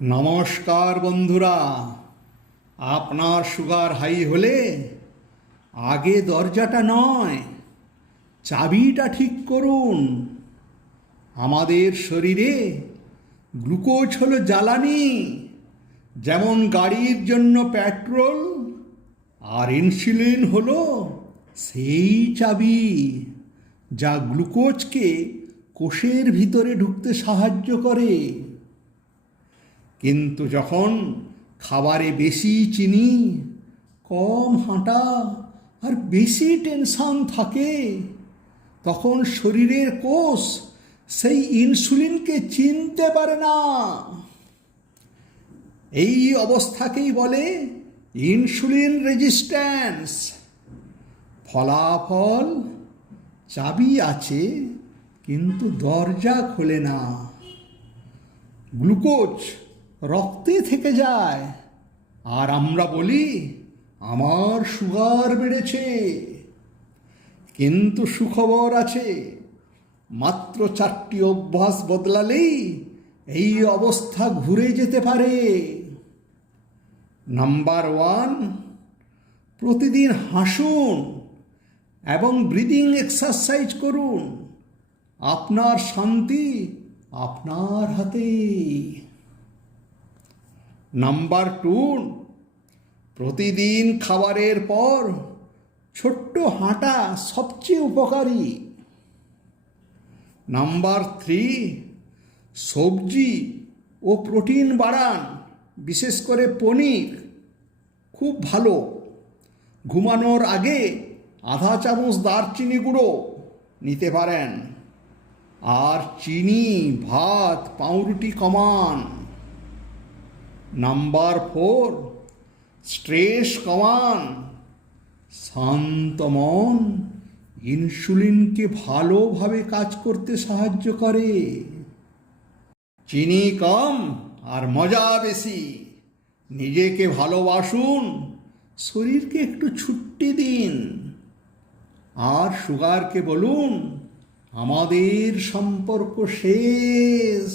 নমস্কার বন্ধুরা, আপনার সুগার হাই হলে আগে দরজাটা নয়, চাবিটা ঠিক করুন। আমাদের শরীরে গ্লুকোজ হলো জ্বালানি, যেমন গাড়ির জন্য পেট্রোল, আর ইনসুলিন হলো সেই চাবি যা গ্লুকোজকে কোষের ভিতরে ঢুকতে সাহায্য করে। কিন্তু যখন খাবারে বেশি চিনি, কম হাঁটা আর বেশি টেনশন থাকে, তখন শরীরের কোষ সেই ইনসুলিনকে চিনতে পারে না। এই অবস্থাকেই বলে ইনসুলিন রেজিস্ট্যান্স। ফলাফল, চাবি আছে কিন্তু দরজা খোলে না। গ্লুকোজ রক্তে থেকে যায়, আর আমরা বলি আমার সুগার বেড়েছে। কিন্তু সুখবর আছে, মাত্র 4টি অভ্যাস বদলালেই এই অবস্থা ঘুরে যেতে পারে। নাম্বার 1, প্রতিদিন হাসুন এবং ব্রিদিং এক্সারসাইজ করুন। আপনার শান্তি আপনার হাতে। নাম্বার 2, প্রতিদিন খাবারের পর ছোট্ট হাঁটা সবচেয়ে উপকারী। নাম্বার 3, সবজি ও প্রোটিন বাড়ান, বিশেষ করে পনির খুব ভালো। ঘুমানোর আগে আধা চামচ দারচিনি গুঁড়ো নিতে পারেন। আর চিনি, ভাত, পাউরুটি কমান। নাম্বার 4, স্ট্রেস কমান। শান্ত মন ইনসুলিনকে ভালোভাবে কাজ করতে সাহায্য করে। চিনি কম আর মজা বেশি। নিজেকে ভালোবাসুন, শরীরকে একটু ছুটি দিন। আর সুগারকে বলুন, আমাদের সম্পর্ক শেষ,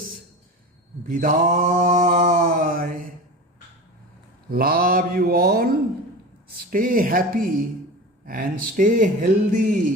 বিদায়। Love you all, stay happy and stay healthy.